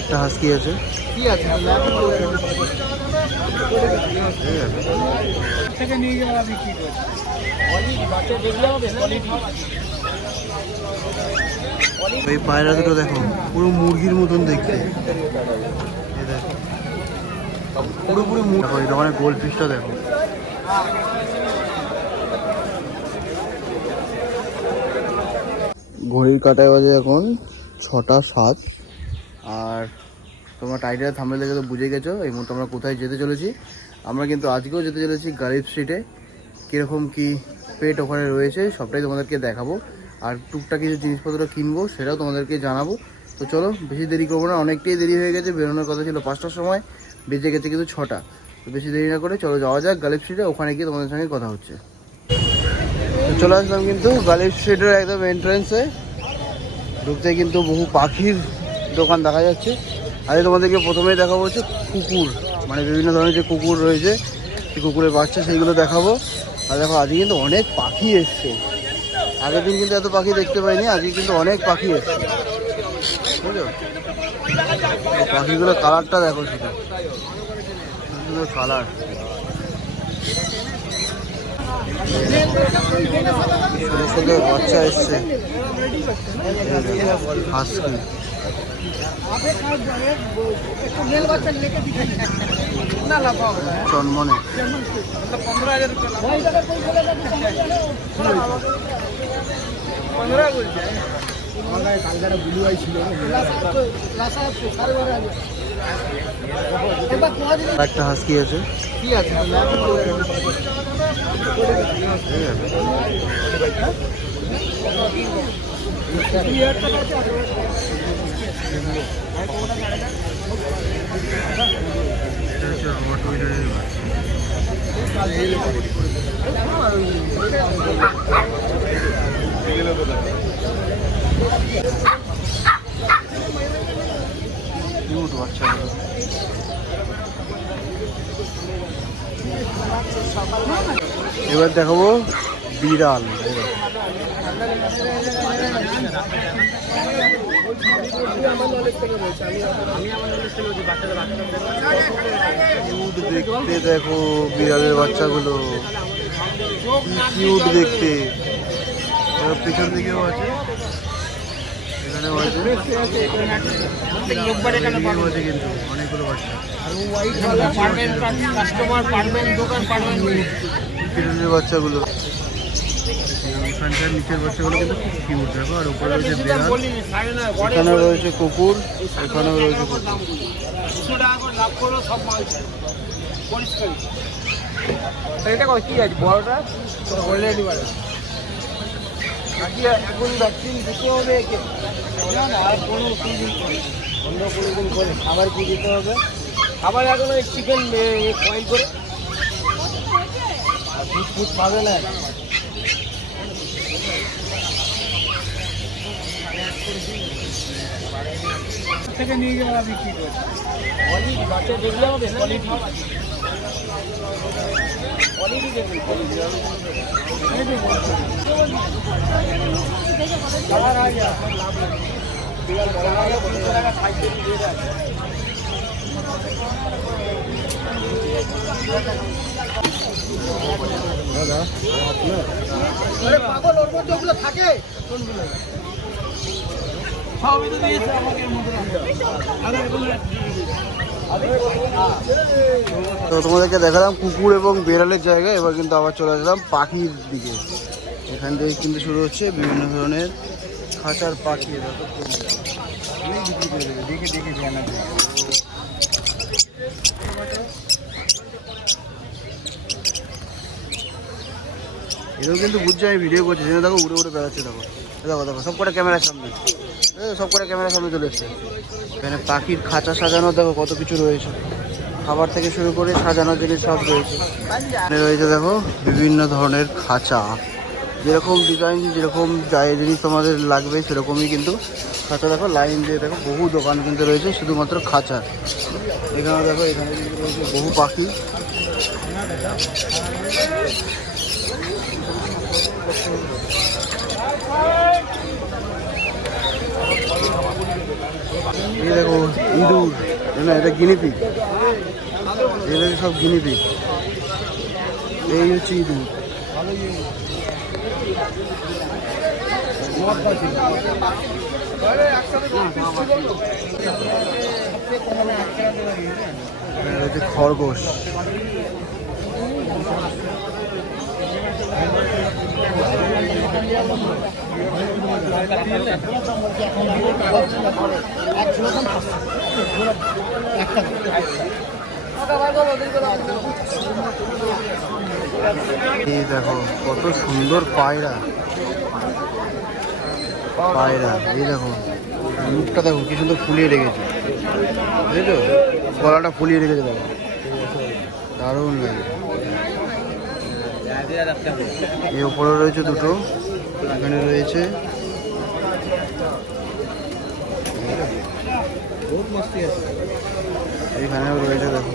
একটা হাস্কি আছে। কি আছে? এই পায়রা দুটো দেখো, পুরো মুরগির মতন দেখতে। পুরোপুরি দেখো, এই দোকানে গোল্ড ফিশটা দেখো। ঘড়ির কাঁটায় বাজে এখন 6টা 7। আর তোমরা টাইটেল থাম্বনেল দেখে তো বুঝে গেছো এই মুহূর্তে আমরা কোথায় যেতে চলেছি। আমরা কিন্তু আজকেও যেতে চলেছি গালিব স্ট্রিটে। কীরকম কী পেট ওখানে রয়েছে সবটাই তোমাদেরকে দেখাবো। আর টুকটাক কিছু জিনিসপত্র কিনবো, সেটাও তোমাদেরকে জানাবো। তো চলো, বেশি দেরি করবো না, অনেকটাই দেরি হয়ে গেছে। বেরোনোর কথা ছিল 5টার সময়, বেজে গেছে কিন্তু 6টা। তো বেশি দেরি না করে চলো যাওয়া যাক গালিব স্ট্রিটে। ওখানে গিয়ে তোমাদের সঙ্গে কথা হচ্ছে। তো চলে আসলাম কিন্তু গালিব স্ট্রিটের একদম এন্ট্রান্সে। ঢুকতে কিন্তু বহু পাখির দোকান দেখা যাচ্ছে। আজকে তোমাদেরকে প্রথমেই দেখাবো হচ্ছে কুকুর, মানে বিভিন্ন ধরনের যে কুকুর রয়েছে, সেই কুকুরের বাচ্চা সেইগুলো দেখাবো। আর দেখো আজকে কিন্তু অনেক পাখি এসছে। আগের দিন কিন্তু এত পাখি দেখতে পাইনি, আজকে কিন্তু অনেক পাখি এসছে, বুঝলো? পাখিগুলোর কালারটা দেখো, শুধু সুন্দর কালার। ছোটো ছোটো বাচ্চা এসছে, হাস্কি। চনমনে একটা হাস্কি আছে। কি আছে? এবার দেখাবো বিড়াল। দেখতে দেখো বিড়ালের বাচ্চাগুলো কিউট দেখতে। পেছন দিকেও আছে, এখানেও আছে, কিন্তু অনেকগুলো বাচ্চা। বিড়ালের বাচ্চাগুলো, এখানকার নিচের বাচ্চাগুলো কিন্তু খুব কিউট দেখো। আর উপরে রয়েছে বিড়াল, এখানেও রয়েছে কুকুর, এখানেও রয়েছে কুকুর। এটা কি আছে বড়টা? এখন ভ্যাকসিন দিতে হবে, আর 15-20 দিন করে খাবার কি দিতে হবে? খাবার এখন ওই চিকেন কয়েল করে, আর দুধ ফুট পাবে না। থেকে নিয়ে গেলে আমি কি করবো? বাচ্চা দেখলে হবে পাগল, ওর মধ্যে ওগুলো থাকে কোনগুলো? তো তোমাদেরকে দেখালাম কুকুর এবং বেড়ালের জায়গায়। এবার কিন্তু আবার চলে আসলাম পাখির দিকে। এখান থেকে কিন্তু শুরু হচ্ছে বিভিন্ন ধরনের খাঁচার পাখি। এটাও কিন্তু বুঝছে আমি ভিডিও করছি, যেন দেখো উড়ে উড়ে বেড়াচ্ছে। দেখো দেখো দেখো, সব কটা ক্যামেরার সামনে, সব কটা ক্যামেরার সামনে চলে এসছে। এখানে পাখির খাঁচা সাজানো দেখো কত কিছু রয়েছে, খাবার থেকে শুরু করে সাজানোর জিনিস সব রয়েছে। এখানে রয়েছে দেখো বিভিন্ন ধরনের খাঁচা, যেরকম ডিজাইন যেরকম জিনিস তোমাদের লাগবে সেরকমই কিন্তু খাঁচা। দেখো লাইন দিয়ে দেখো বহু দোকান কিন্তু রয়েছে শুধুমাত্র খাঁচা। এখানে দেখো, এখানে কিন্তু রয়েছে বহু পাখি। এই দেখো ইঁদুর, না এটা গিনিপিগ, এগুলো সব গিনিপিগ। এই হচ্ছে ইঁদুর। হচ্ছে খরগোশ। এই দেখো কত সুন্দর পায়রা, পায়রা। এই দেখো মুখটা দেখো কি সুন্দর ফুলিয়ে রেখেছে, বুঝেছো? গলাটা ফুলিয়ে রেখেছে দেখো, দারুণ লাগে। এই ওপরে রয়েছে দুটো, এখানে রয়েছে, এখানেও রয়েছে দেখো,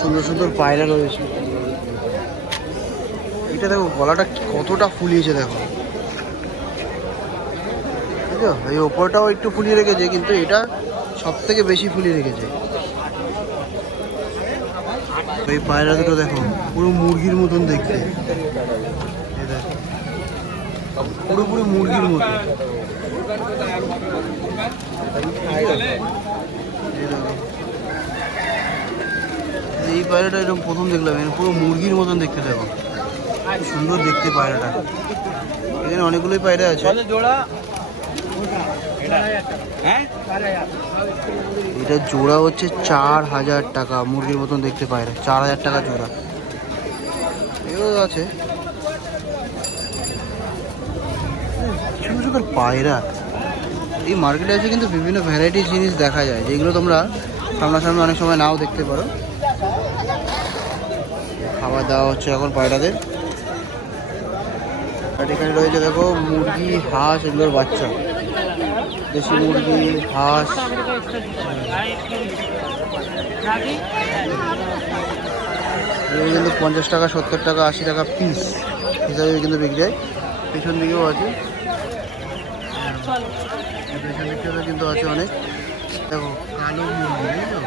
সুন্দর সুন্দর পায়রা রয়েছে। এটা দেখো গলাটা কতটা ফুলিয়েছে দেখো, বুঝছো? এই ওপরটাও একটু ফুলিয়ে রেখেছে, কিন্তু এটা সব থেকে বেশি ফুলিয়ে রেখেছে। এই পায়রা দুটো দেখো পুরো মুরগির মতন দেখতে, এই দেখো পুরোপুরি মুরগির মতো। এই পায়রাটা এরকম প্রথম দেখলাম, পুরো মুরগির মতন দেখতে দেখো, সুন্দর দেখতে পায়রাটা। এখানে অনেকগুলোই পায়রা আছে। এটা জোড়া হচ্ছে 4000 টাকা, মুরগির মতন দেখতে পায়রা 4000 টাকা জোড়া। এগুলো আছে সুন্দর সুন্দর পায়রা। এই মার্কেটে আছে কিন্তু বিভিন্ন ভ্যারাইটির জিনিস দেখা যায়, যেগুলো তোমরা সামনাসামনি অনেক সময় নাও দেখতে পারো। খাবার দেওয়া হচ্ছে এখন পায়রাদের। আর এখানে রয়েছে দেখো মুরগি, হাঁস, এগুলোর বাচ্চা, দেশি মুরগি, হাঁস। এগুলো কিন্তু 50 টাকা, 70 টাকা, 80 টাকা পিস হিসাবে কিন্তু বিক্রি হয়। পেছন দিকেও আছে, পেছন দিকটাতে কিন্তু আছে অনেক। দেখো কালো মুরগি, বুঝছো?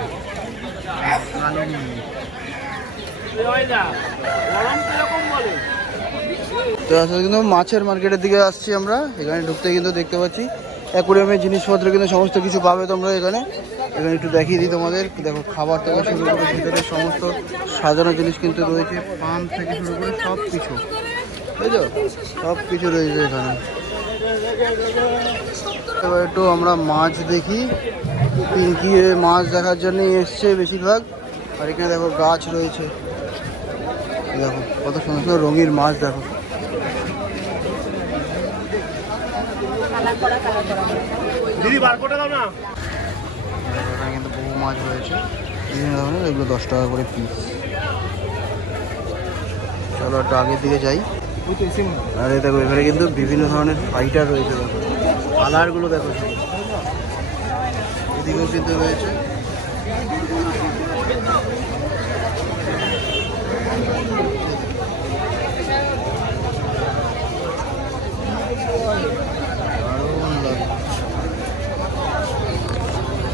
কালো মুরগি। তো আসলে কিন্তু মাছের মার্কেটের দিকে আসছি আমরা। এখানে ঢুকতে কিন্তু দেখতে পাচ্ছি অ্যাকুরিয়ামের জিনিসপত্র কিন্তু সমস্ত কিছু পাবে তোমরা এখানে। এখানে একটু দেখিয়ে দিই তোমাদের। দেখো খাবার থেকে শুরু করে ভিতরে সমস্ত সাজানো জিনিস কিন্তু রয়েছে, পাম্প থেকে শুরু করে সব কিছু, বুঝছো? সব কিছু রয়েছে এখানে। এবার একটু আমরা মাছ দেখি। পিঙ্কি মাছ দেখার জন্য এসছে বেশিরভাগ। আর এখানে দেখো গাছ রয়েছে, দেখো কত সুন্দর সুন্দর রঙিন মাছ দেখো। এখানে কিন্তু বহু মাছ রয়েছে বিভিন্ন ধরনের, এগুলো 10 টাকা করে পিস। চলো একটু আগের দিকে যাই। আর এই দেখো এখানে কিন্তু বিভিন্ন ধরনের ফাইটার রয়েছে, দেখো কালারগুলো দেখো, এদিকেও কিন্তু রয়েছে।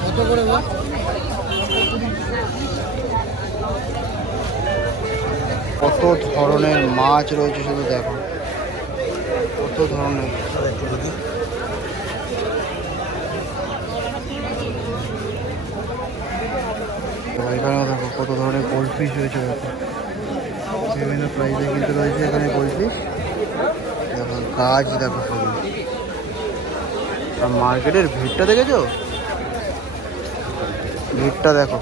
কত করে বল? কত ধরনের মাছ রয়েছে শুধু দেখো, কত ধরনের। এখানেও দেখো কত ধরনের গোল্ডফিশ রয়েছে, দেখো বিভিন্ন প্রাইসে কিন্তু রয়েছে এখানে গোল্ডফিশ। দেখো গাছ দেখো শুধু। আর মার্কেটের ভিড়টা দেখেছো? ভিড়টা দেখো,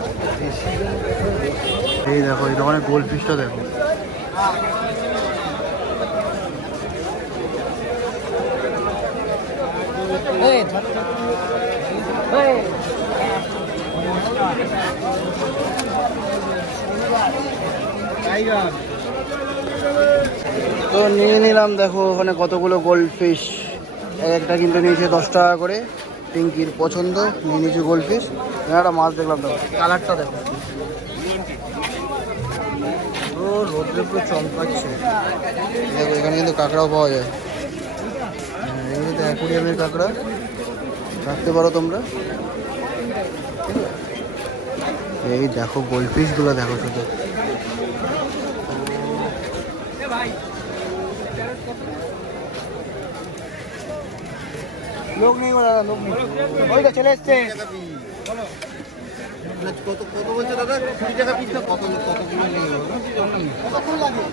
এই দেখো এই দোকানে গোল্ডফিশটা দেখো। তো নিয়ে নিলাম, দেখো ওখানে কতগুলো গোল্ডফিশ, একটা কিন্তু নিয়েছে 10 টাকা করে। পিঙ্কির পছন্দ, নিয়ে নিয়েছে গোল্ডফিশ। একটা মাছ দেখলাম, দেখো কালারটা দেখো, ও রোদ্রে পুরো চমকাচ্ছে। দেখো এখানে কিন্তু কাঁকড়াও পাওয়া যায়, এগুলো তো অ্যাকুরিয়ামের কাঁকড়া। রাখতে পারো তোমরা। এই দেখো গোল্ড ফিশগুলো দেখো শুধু। লোক নেই গো দাদা, লোক নেই। ওই তো চলে এসছে। কত কত বলছে দাদা? 20 টাকা পিস না কত কতগুলো নিয়ে গেল? কতক্ষণ লাগে?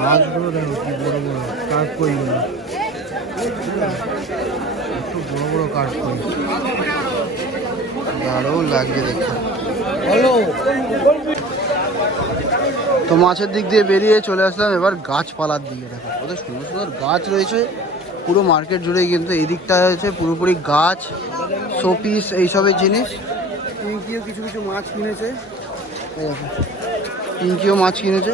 মাছগুলো দেখো কি বড় বড় কার্প কইগুলো, একটু বড় বড় কার্প কই, দারুণ লাগছে দেখতে। হ্যালো। তো মাছের দিক দিয়ে বেরিয়ে চলে আসলাম এবার গাছপালার দিকে। দেখো কত সুন্দর সুন্দর গাছ রয়েছে পুরো মার্কেট জুড়েই, কিন্তু এই দিকটা হচ্ছে পুরোপুরি গাছ, শোপিস এইসবের জিনিস। পিঙ্কিও কিছু কিছু মাছ কিনেছে, এই দেখো পিঙ্কিও মাছ কিনেছে,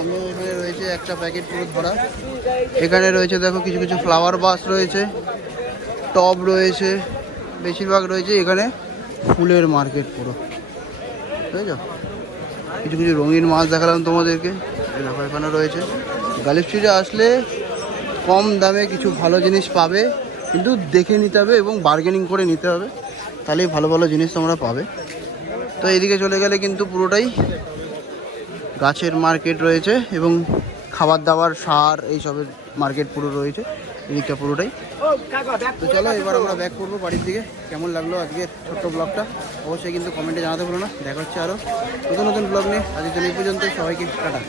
আমিও। এখানে রয়েছে একটা প্যাকেট পুরো ধরা। এখানে রয়েছে দেখো কিছু কিছু ফ্লাওয়ার বাস রয়েছে, টব রয়েছে, বেশিরভাগ রয়েছে এখানে ফুলের মার্কেট পুরো, বুঝেছো? কিছু কিছু রঙিন মাছ দেখালাম তোমাদেরকে, এই দেখো এখানে রয়েছে। গালিব স্ট্রিটে আসলে কম দামে কিছু ভালো জিনিস পাবে, কিন্তু দেখে নিতে হবে এবং বার্গেনিং করে নিতে হবে, তাহলেই ভালো ভালো জিনিস তোমরা পাবে। তো এইদিকে চলে গেলে কিন্তু পুরোটাই গাছের মার্কেট রয়েছে এবং খাবার দাবার, সার এইসবের মার্কেট পুরো রয়েছে এদিকটা পুরোটাই। তো চলো এবার আমরা ব্যাক করবো বাড়ির দিকে। কেমন লাগলো আজকে ছোট্ট ব্লগটা অবশ্যই কিন্তু কমেন্টে জানাতে ভুলো না। দেখা হচ্ছে আরও নতুন নতুন ব্লগ নিয়ে। আজকের জন্য এই পর্যন্ত, সবাইকে টাটা।